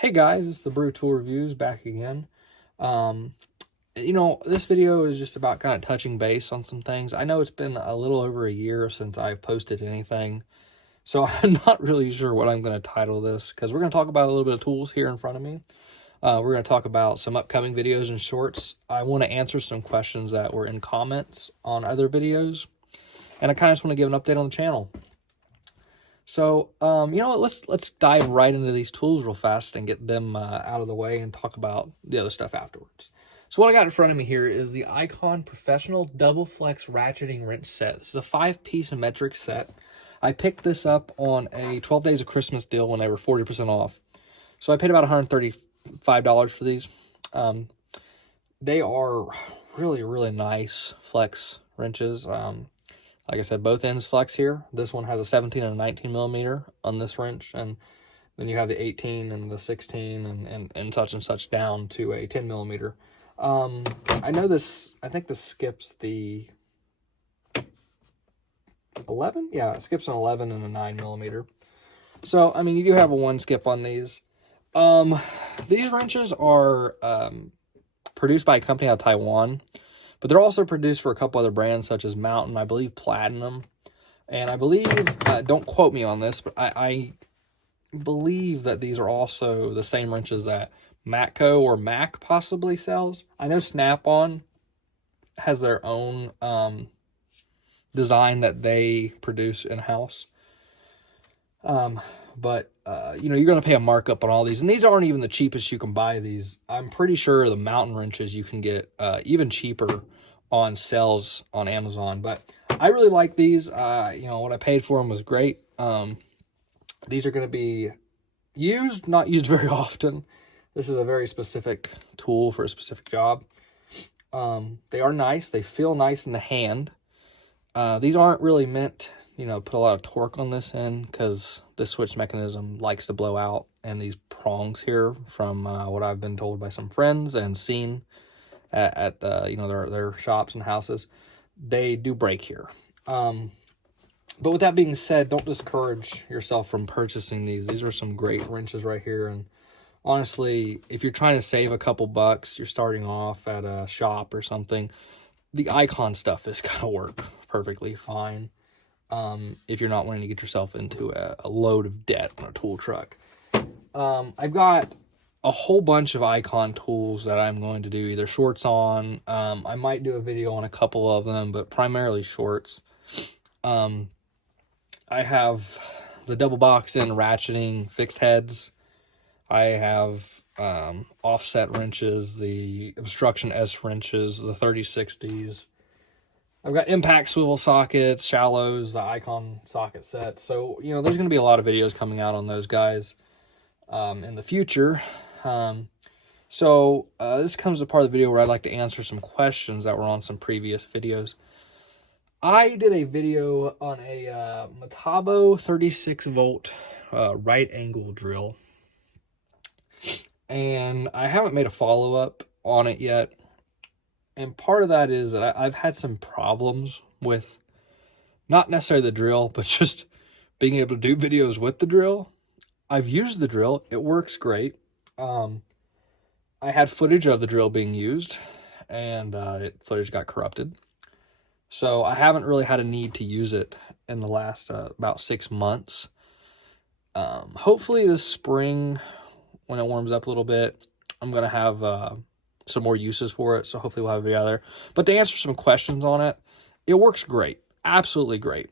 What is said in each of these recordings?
Hey guys, it's the Brew Tool Reviews back again. Um, this video is just about kind of touching base on some things. I know it's been a little over a year since I've posted anything, so I'm not really sure what I'm going to title this because we're going to talk about a little bit of tools here in front of me. We're going to talk about some upcoming videos and shorts. I want to answer some questions that were in comments on other videos, and I kind of just want to give an update on the channel. So, you know what, let's dive right into these tools real fast and get them out of the way and talk about the other stuff afterwards. So what I got in front of me here is the Icon Professional Double Flex Ratcheting Wrench Set. This is a 5-piece metric set. I picked this up on a 12 Days of Christmas deal when they were 40% off. So I paid about $135 for these. They are really, really nice flex wrenches. Like I said, both ends flex here. This one has a 17 and a 19 millimeter on this wrench, and then you have the 18 and the 16 and such down to a 10 millimeter. I know this, I think this skips the 11? Yeah, it skips an 11 and a 9 millimeter. So, I mean, you do have a one skip on these. These wrenches are produced by a company out of Taiwan, but they're also produced for a couple other brands such as Mountain, I believe Platinum, and I believe, don't quote me on this, but I believe that these are also the same wrenches that Matco or Mac possibly sells. I know Snap-on has their own design that they produce in-house. But you're going to pay a markup on all these, and these aren't even the cheapest you can buy these. I'm pretty sure the Mountain wrenches you can get even cheaper on sales on Amazon, but I really like these. What I paid for them was great. These are going to be used, not used very often. This is a very specific tool for a specific job. They are nice. They feel nice in the hand. These aren't really meant, put a lot of torque on this end because the switch mechanism likes to blow out. And these prongs here, from what I've been told by some friends and seen at their shops and houses, they do break here. But with that being said, don't discourage yourself from purchasing these. These are some great wrenches right here. And honestly, if you're trying to save a couple bucks, you're starting off at a shop or something, the Icon stuff is going to work perfectly fine. If you're not wanting to get yourself into a load of debt on a tool truck. I've got a whole bunch of Icon tools that I'm going to do either shorts on. I might do a video on a couple of them, but primarily shorts. I have the double box in ratcheting fixed heads. I have offset wrenches, the obstruction S wrenches, the 3060s. I've got impact swivel sockets, shallows, the Icon socket sets. So, there's going to be a lot of videos coming out on those guys in the future. This comes to part of the video where I'd like to answer some questions that were on some previous videos. I did a video on a Metabo 36 volt right angle drill, and I haven't made a follow-up on it yet. And part of that is that I've had some problems with not necessarily the drill, but just being able to do videos with the drill. I've used the drill. It works great. I had footage of the drill being used, and footage got corrupted. So I haven't really had a need to use it in the last about 6 months. Hopefully this spring, when it warms up a little bit, I'm going to have some more uses for it. So hopefully we'll have a video there. But to answer some questions on it, it works great. Absolutely great.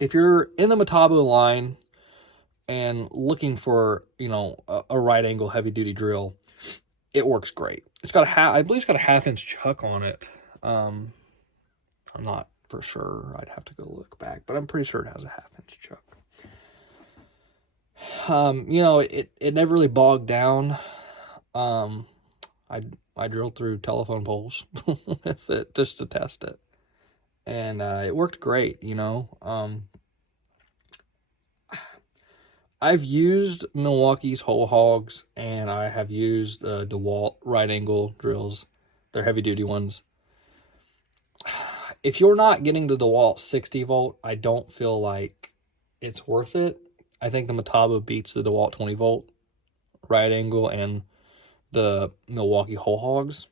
If you're in the Metabo line and looking for, a right angle heavy duty drill, it works great. It's got I believe it's got a 1/2-inch chuck on it. I'm not for sure. I'd have to go look back, but I'm pretty sure it has a 1/2-inch chuck. It never really bogged down. I drilled through telephone poles with it just to test it, and it worked great. I've used Milwaukee's whole hogs, and I have used DeWalt right angle drills. They're heavy duty ones. If you're not getting the DeWalt 60 volt, I don't feel like it's worth it. I think the Metabo beats the DeWalt 20 volt Right Angle and the Milwaukee Whole Hogs.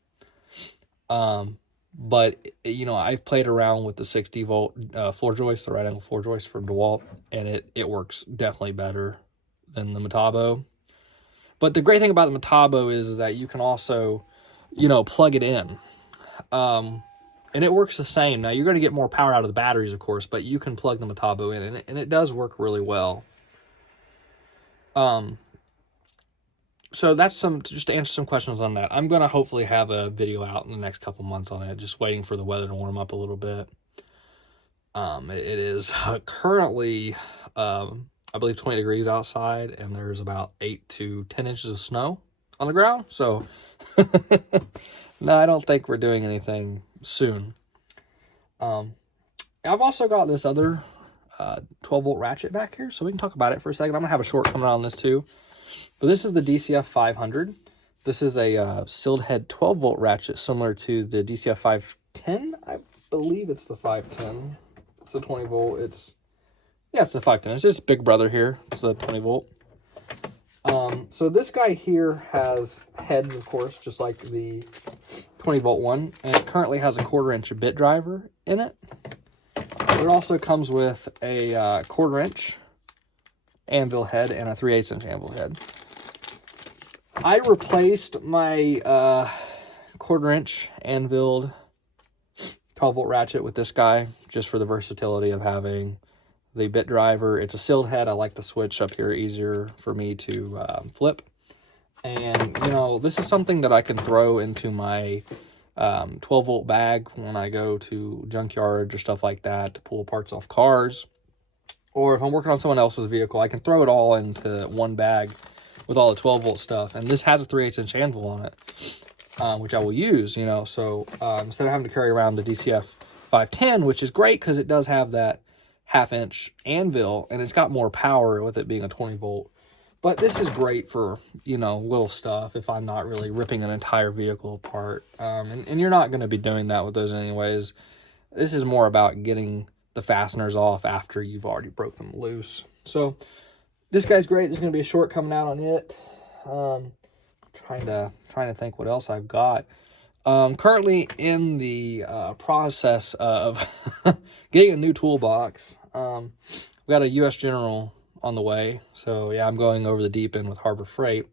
But, you know, I've played around with the 60 volt floor joist, the right angle floor joist from DeWalt, and it works definitely better than the Metabo. But the great thing about the Metabo is that you can also, you know, plug it in. And it works the same. Now, you're going to get more power out of the batteries, of course, but you can plug the Metabo in, and it does work really well. So that's just to answer some questions on that. I'm going to hopefully have a video out in the next couple months on it, just waiting for the weather to warm up a little bit. It is currently, I believe, 20 degrees outside, and there's about 8 to 10 inches of snow on the ground. So, no, I don't think we're doing anything soon. I've also got this other 12-volt ratchet back here, so we can talk about it for a second. I'm going to have a short coming out on this too. But this is the DCF 500. This is a sealed head 12-volt ratchet similar to the DCF 510. I believe it's the 510. It's the 20-volt. It's the 510. It's just Big Brother here. It's the 20-volt. So this guy here has heads, of course, just like the 20-volt one. And it currently has a 1/4-inch bit driver in it. It also comes with a 1/4-inch anvil head and a 3/8-inch anvil head. I replaced my 1/4-inch anviled 12-volt ratchet with this guy just for the versatility of having the bit driver. It's a sealed head. I like the switch up here, easier for me to flip. And, you know, this is something that I can throw into my 12-volt bag when I go to junkyards or stuff like that to pull parts off cars. Or if I'm working on someone else's vehicle, I can throw it all into one bag with all the 12-volt stuff. And this has a 3/8-inch anvil on it, which I will use, you know. So instead of having to carry around the DCF 510, which is great because it does have that 1/2-inch anvil, and it's got more power with it being a 20-volt. But this is great for, you know, little stuff if I'm not really ripping an entire vehicle apart. And you're not going to be doing that with those anyways. This is more about getting the fasteners off after you've already broke them loose. So this guy's great. There's going to be a short coming out on it. Trying to think what else I've got. Currently in the process of getting a new toolbox. We got a U.S. General on the way. So yeah, I'm going over the deep end with Harbor Freight.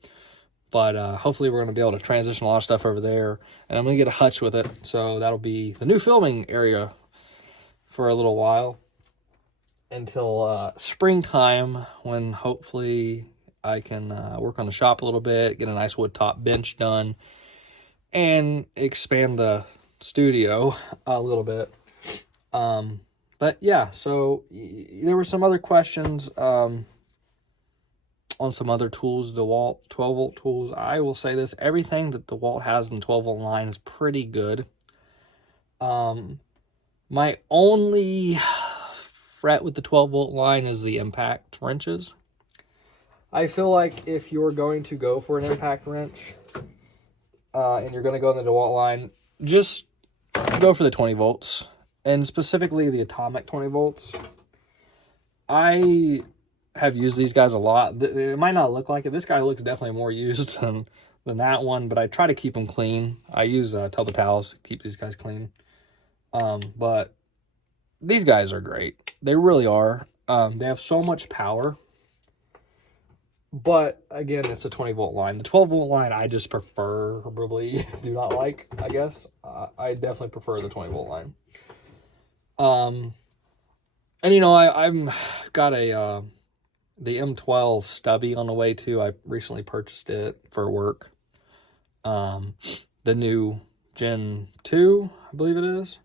But hopefully we're going to be able to transition a lot of stuff over there. And I'm going to get a hutch with it. So that'll be the new filming area for a little while until springtime, when hopefully I can work on the shop a little bit, get a nice wood top bench done, and expand the studio a little bit. But yeah, so there were some other questions on some other tools, DeWalt 12-volt tools. I will say this, everything that DeWalt has in 12-volt line is pretty good. My only fret with the 12-volt line is the impact wrenches. I feel like if you're going to go for an impact wrench, and you're going to go in the DeWalt line, just go for the 20 volts, and specifically the Atomic 20 volts. I have used these guys a lot. It might not look like it. This guy looks definitely more used than that one, but I try to keep them clean. I use tub of towels to keep these guys clean. But these guys are great. They really are. They have so much power. But again, it's a 20-volt line. The 12-volt line, I just preferably do not like, I guess. I definitely prefer the 20-volt line. And, you know, I'm got the M12 stubby on the way, too. I recently purchased it for work. The new Gen 2, I believe it is.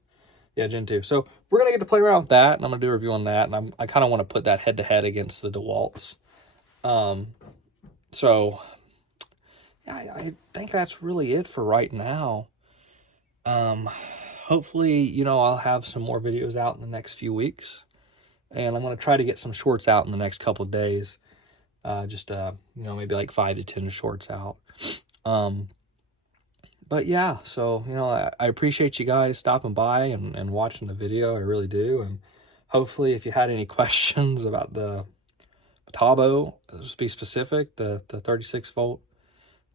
Yeah, Gen 2. So we're going to get to play around with that, and I'm going to do a review on that. And I kind of want to put that head-to-head against the DeWalt's. So yeah, I think that's really it for right now. Hopefully, you know, I'll have some more videos out in the next few weeks, and I'm going to try to get some shorts out in the next couple of days. You know, maybe like 5 to 10 shorts out. But yeah, so, you know, I appreciate you guys stopping by and watching the video. I really do. And hopefully if you had any questions about the Metabo, to be specific, the 36 volt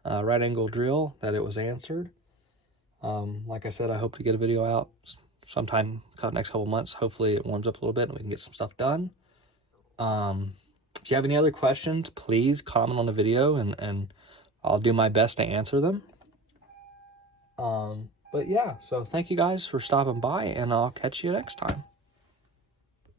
right angle drill that it was answered. Like I said, I hope to get a video out sometime next couple months. Hopefully it warms up a little bit and we can get some stuff done. If you have any other questions, please comment on the video and I'll do my best to answer them. But yeah, so thank you guys for stopping by, and I'll catch you next time.